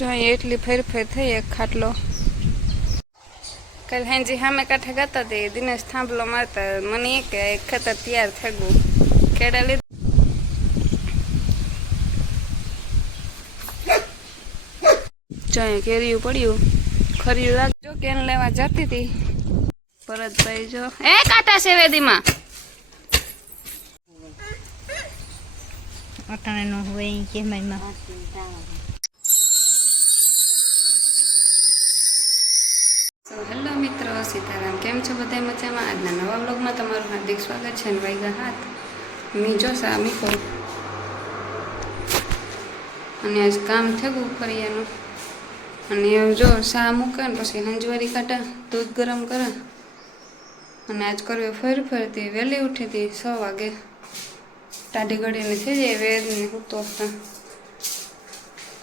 જો એટલી ફેરફેર થઈ એક ખાટલો કાલ હેંજી સામે કાંઠે ગાતા હતી દિનેશ થાંભલો મારતા મને એ કે એક ખેતર તૈયાર થઈ ગયું ખેડા લીધું જો કેરીયું પડ્યું ખર્યું લાગજો કેન લેવા જતી હતી ભરતભાઈ જો એ કાંટા છે વેદીમાં અટાણે નો હોય કે મઈમાં હેલો મિત્રો સીતારામ કેમ છો બધા મજામાં આજના નવા બ્લોગમાં તમારું હાર્દિક સ્વાગત છે અને વાઈગા હાથ મીજો સા મીકો અને આજ કામ થયું ફરિયાનું અને જો સા મૂકે ને પછી હંજવારી કાઢા દૂધ ગરમ કરે અને આજ કરવી ફરતી વહેલી ઉઠી હતી 6 વાગે ટાઢી ઘડીને થઈ જાય વેદને ઉતો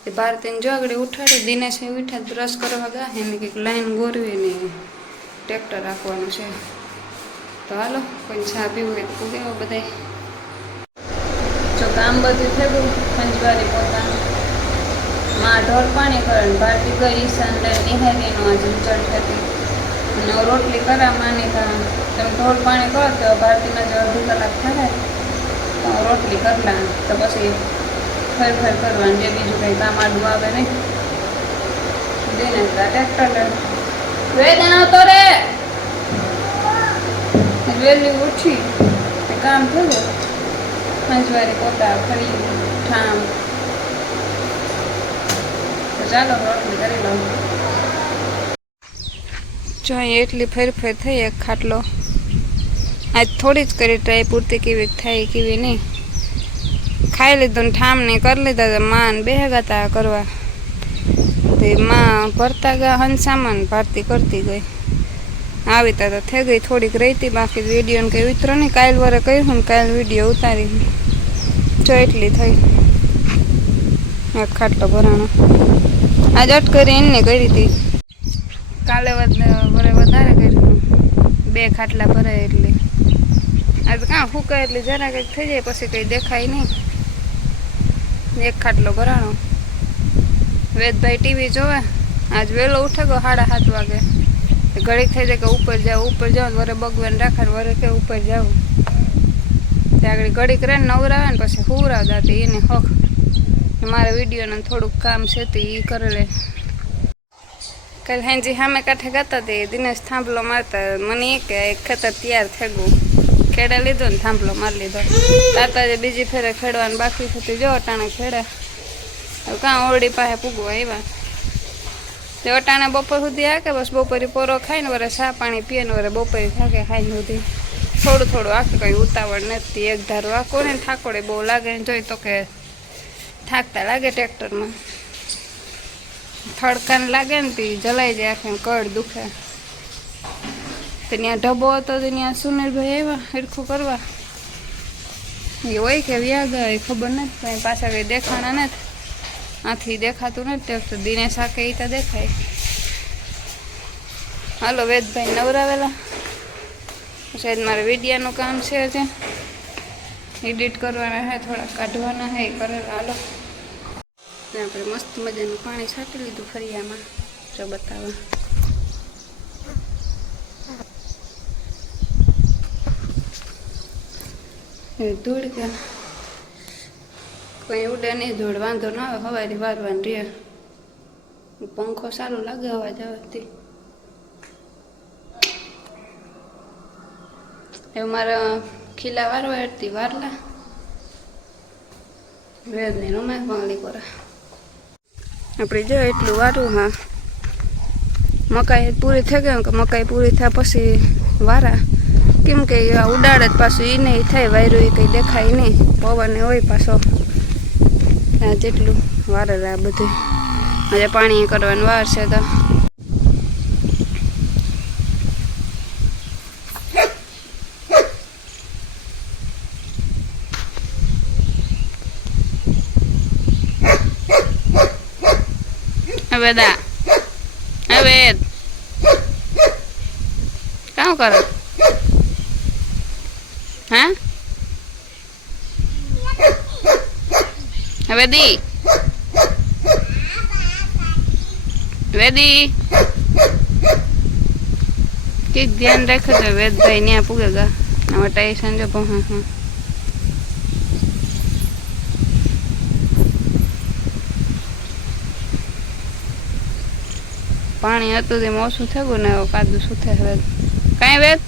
ભારતીને જો આગળ ઉઠાડી દિનેશ ઉઠા બ્રશ કરવા ગયા એને કંઈક લાઈન ગોરવી ને ટ્રેક્ટર રાખવાનું છે તો હાલો કોઈ ચા પીવું હોય તો પૂગે બધા જો કામ બધું થયું પંચવારી પોતાનું માં ઢોર પાણી કરે ને ભારતી ગઈ ઈશાન નિહારીનો આજે રિઝલ્ટ હતી અને રોટલી કરા માની તમે ઢોર પાણી કરો તો ભારતીના જો અડધી કલાક થાય તો રોટલી કરલા તો પછી ફેર કરવાનું જે બીજું કંઈ કામ આડું આવે નહીં દઈને ટ્રેક્ટર વેદન આવતો રે વહેલી ઉઠી કામ થયું પંચવારી પોતા ફરી ઠામ તો ચાલો રોટલી કરી લઉં જો એટલી ફેરફેર થઈ એક ખાટલો આજ થોડી જ કરી ટ્રાય પૂરતી કેવી થાય કેવી નહીં ખાઈ લીધું ને ઠામ ને કરી લીધા માં બે હતા કરવા તે માં ભરતા ગયા હંસામાં ભારતી કરતી ગઈ આવી તો થઈ ગઈ થોડીક રહીતી બાકી વિડીયોને કંઈ ઉતરો નહીં કાલ વરે કર્યું ને કાલ વિડીયો ઉતારી જો એટલી થઈ એક ખાટલો ભરાણો આજ અટ કરી એને કરી હતી કાલે વરે વધારે કર્યું 2 ખાટલા ભરાય એટલે આજ કાં ફૂકાય એટલે જરા કંઈક થઈ જાય પછી કંઈ દેખાય નહીં એક ખાટલો ભરાણો વેદભાઈ ટીવી જોવે આજ વહેલો ઉઠે ગયો 7:30 વાગે ઘડીક થઈ જાય કે ઉપર જાવ વરે ભગવાન રાખે વરે કે ઉપર જાવ ત્યાં આગળ ઘડીક રહે નવરાવે ને પછી હુરાવતા હતી એને હક મારે વિડીયોને થોડુંક કામ છે તે એ કરે લે કાલ હેંજી સામે કાંઠે ગાતા હતી દિનેશ થાંભલો મારતા મને એ કે એક ખેતર તૈયાર થઈ ગયું ખેડા લીધો ને થાંભલો મારી લીધો તાતા જે બીજી ફેરે ખેડવાનું બાકી થતી જો અટાણે ખેડા હવે કાં ઓરડી પાસે પૂગવા આવ્યા તે અટાણે બપોર સુધી આ કે બસ બપોરે પોરો ખાઈને વરે ચા પાણી પીએ ને વરે બપોરે થાકે ખાઈ સુધી થોડું આખે કંઈ ઉતાવળ નથી એક ધારું આખો ને ઠાકોડે બહુ લાગે ને જોઈ તો કે થાકતા લાગે ટ્રેક્ટરમાં થડકાને લાગે ને તે જલાઈ જાય આખે કડ દુખે તો ત્યાં ઢબો હતો તો ત્યાં સુનિલભાઈ આવ્યા હરખું કરવા એ હોય કે વ્યા ગયા એ ખબર નથી કંઈ પાછા કંઈ દેખાણા નથી આથી દેખાતું નથી તો દિનેશ આકે એ તો દેખાય હાલો વેદભાઈ નવરાવેલા સાહેબ મારે વિડીયાનું કામ છે હજી એડિટ કરવાના હે થોડા કાઢવાના હે કરેલા હાલો આપણે મસ્ત મજાનું પાણી છાંટી લીધું ફરિયામાં જો બતાવવા ધૂળ કે કંઈ ઉડે નહીં ધૂળ વાંધો ના આવે હવારી વારવાની રે પંખો સારું લાગે અવાજ આવતી એવું મારા ખીલા વારવા હતી વારલા વેદની રમે વાંગલી કરે આપણે જો એટલું વારું હા મકાઈ પૂરી થઈ ગઈ કે મકાઈ પૂરી થયા પછી વારા કેમ કે ઉડાડ જ પાછું એ નહીં થાય વાયરું એ કંઈ દેખાય નહીં પવન હોય પાછો આ જેટલું વાર આ બધું આજે પાણી કરવાનું વાર છે તો હવે કામ કરો હા હવે દી વેદી ઠીક ધ્યાન રાખજો વેદભાઈ ત્યાં પૂગેગા હવે ટાઈશન જો હા પાણી હતું તેમ ઓછું થયું ને કાદું શું થાય વેદ કાંઈ વેદ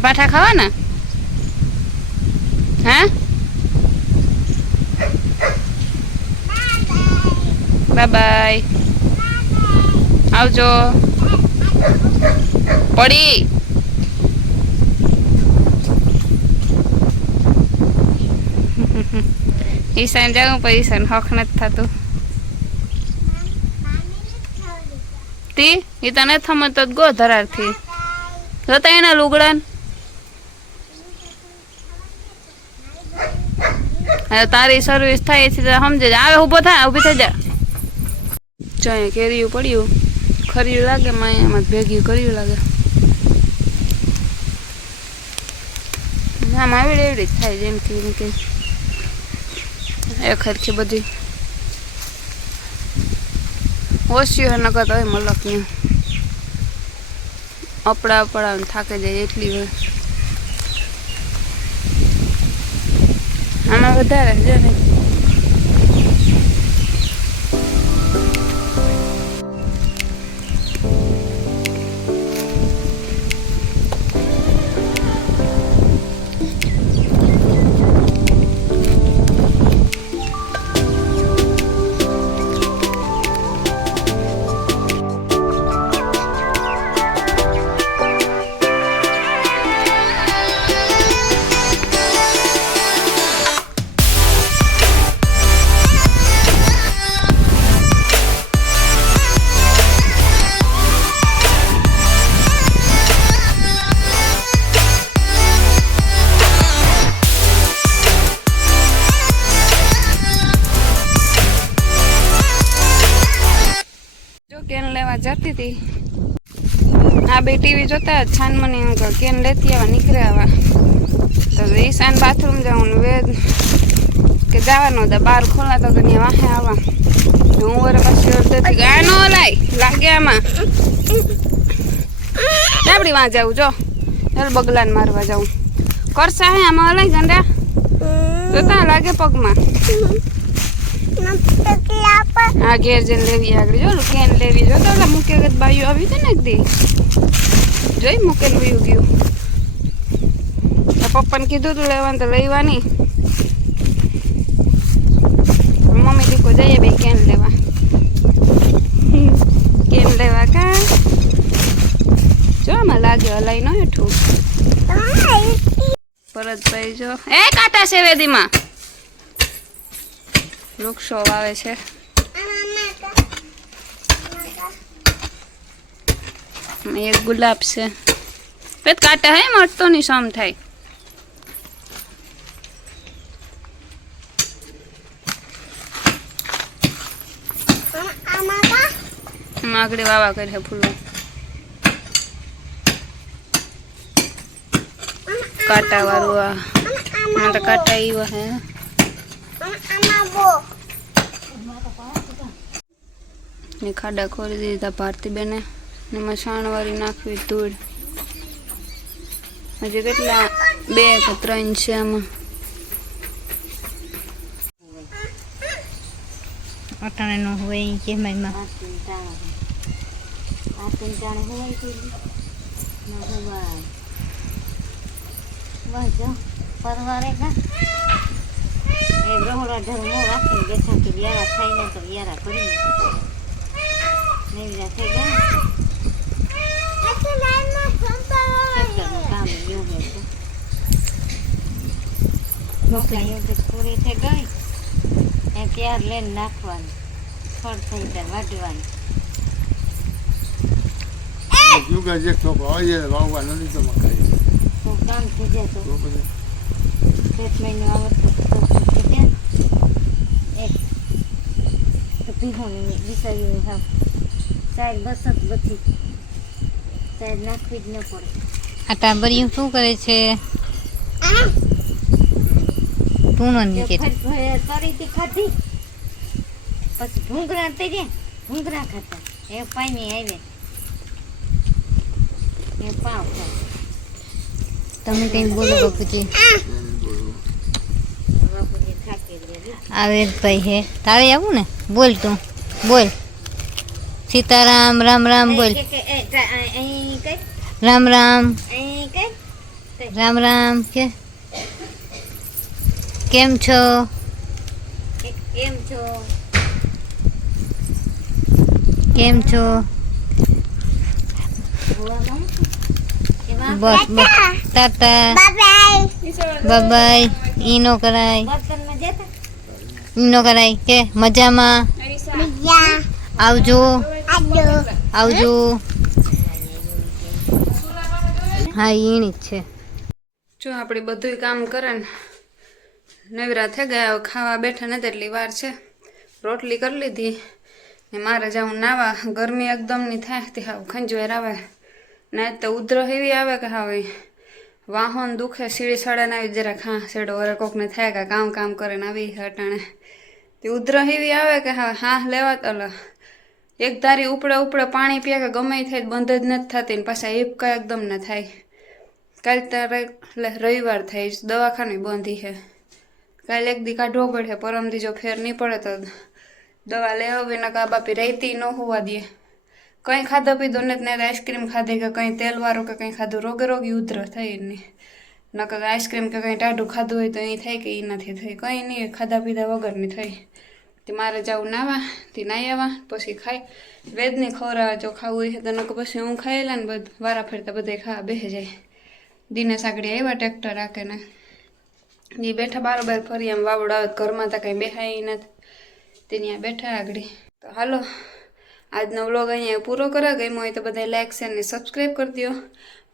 પાઠા ખાવાના હા બાય બાય આવજો પડી ઈશાન જાઉં પણ ઈશાન હક નથી થતું તી એ તને થમતો ગો ધરારથી જોતા એના લુગડાન તારી સર્વિસ થાય છે સમજે આવે ઊભો થાય ઊભી થઈ જા જો અહીંયા કેરીયું પડ્યું ખર્યું લાગે માં એમાં ભેગી કર્યું લાગે આમ આવી એવડી જ થાય જેમ કે એક હરખી બધી ઓછી હોય નકર તો મલકની અપડા થાકે જાય એટલી હોય આમાં વધારે છે ને કેન લેવા જતી હતી આ બે ટીવી જોતા છાન મને એમ કહે કેન લેતી આવા નીકળે આવા તો ઈશાન બાથરૂમ જાઉં ને વેદ કે જવાનો હતા બહાર ખોલાતો તો ત્યાં વાહે આવા હું વરે પાછી અડધેથી ગાય ન લાય લાગે આમાં આપડી વાં જાઉં જો ચાલ બગલાને મારવા જાઉં કરશા હે આમાં હલાય ગંડા જોતા લાગે પગમાં આ ઘેર જઈને લેવી આગળ જો કેન લેવી જો તો મૂકે બાયું આવી છે ને દી જોઈ મૂકેલું વયું ગયું પપ્પાને કીધું તું લેવાનું તો લેવાની મમ્મી દીકો જઈએ બે કેન લેવા કા જો આમાં લાગે હલાઈ ન હેઠું ભરતભાઈ જો એ કાંટા છે વેદીમાં વૃક્ષો વાવે છે એક ગુલાબ છે પેટ કાંટા હે મળતો ની સમ થાય આગળ વાવા કરે ફૂલો કાંટા વાળું આ તો કાંટા એવા હે ને ખાડા ખોરી દીધા ભારતી બેને ને મસાણ વાળી નાખવી ધૂળ હજી કેટલા 2 કે 3 છે આમાં અટાણે નો હોય કે મઈમાં પરવારે કા એ ગ્રહોડા ધર્મો રાખીને બેઠા કે યારા ખાઈને તો યારા કરી નહીં રાખે ગયા કામ એવું હોય મોકલી પૂરી થઈ ગઈ એ ત્યાર લઈને નાખવાની ફળ થઈ જાય વાઢવાની જુગા જે છોકરો હોય વાવવા નથી તો મકાઈ તો કામ થઈ જાય તો પેટ મહિનો આવડતું એક તો પીહોની વિચારી હા સાહેબ બસ જ બધી સાહેબ નાખવી જ ન પડે આ ટાબરિયું શું કરે છે તું ન નીચે તરીથી ખાધી પછી ભૂંગરા તે રે ભૂંગરા ખાતા એ પાણી આવે એ પાવ ખાય. તમે કઈ બોલો બાપુજી. બાપુજી થાકી ગયા. આવે ભાઈ હે તારે આવું ને બોલ તું બોલ સીતારામ રામ રામ બોલ રામ રામ રામ રામ કે કેમ છો કેમ છો કેમ છો બસ બસ ટાટા બાય ઈ નો કરાય ઈ નો કરાય કે મજામાં આવજો આવજો હા ઈણી જ છે. જો આપણે બધું કામ કરે ને નવરા થઈ ગયા ખાવા બેઠા નથી એટલી વાર છે. રોટલી કરી લીધી ને મારે જાઉં નાવા. ગરમી એકદમની થાય તે હાવ ખંજવેર આવે ને તો ઉધરો એવી આવે કે હવે વાહન દુખે સીડી સડાને આવી જરાક હા શેડો વરે કોકને થાય કે કામ કરીને આવી હટાણે તે ઉધરો એવી આવે કે હા લેવા તો એક ધારી ઉપડે પાણી પીએ કે ગમે થાય બંધ જ નથી થતી ને પાછા હિપકા એકદમ ન થાય. કાલ તારે રવિવાર થાય દવાખાને બંધી છે. કાલે એક દી કાઢવો પડે પરમ દી જો ફેર નહીં પડે તો દવા લે હવે ને કા બાપી રહેતી ન હોવા દે. કંઈ ખાધો પીધો નથી ને આઈસ્ક્રીમ ખાધી કે કંઈ તેલવાળું કે કંઈ ખાધું રોગી ઉધર થઈ નહીં નકર આઈસ્ક્રીમ કે કંઈ ટાઢું ખાધું હોય તો એ થાય કે એ નથી થઈ કંઈ નહીં ખાધા પીધા વગરની થઈ. તે મારે જવું નાવા તે નાહી આવવા પછી ખાઈ વેદની ખવડાવે જો ખાવું હોય તો નકર પછી હું ખાઈ લે ને બધું વારા ફરતા બધા ખાવા બેસી જાય. દિને સાંકડી આવ્યા ટ્રેક્ટર રાખે ને એ બેઠા બારોબાર ફરી એમ વાવડ આવે ઘરમાં તો કંઈ બેહાય નથી તે ત્યાં બેઠા આગળ. તો હાલો આજનો વ્લોગ અહીંયા પૂરો કરે. ગમ્યો હોય તો બધા લાઈક શેર ને સબસ્ક્રાઈબ કરી દો.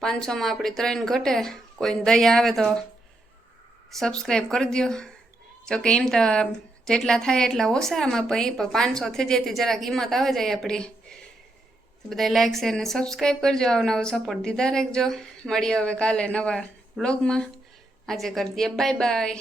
500માં આપણી 3 ઘટે કોઈને દયા આવે તો સબસ્ક્રાઈબ કરી દો. જોકે એમ તો જેટલા થાય એટલા ઓછા આમાં પણ 500 થઈ જાય જરા કિંમત આવે જાય આપણી. બધા લાઈક શેર ને સબસ્ક્રાઈબ કરજો. નવો સપોર્ટ દીધા રાખજો. મળીએ હવે કાલે નવા વ્લોગમાં. આજે કરી દઈએ બાય બાય.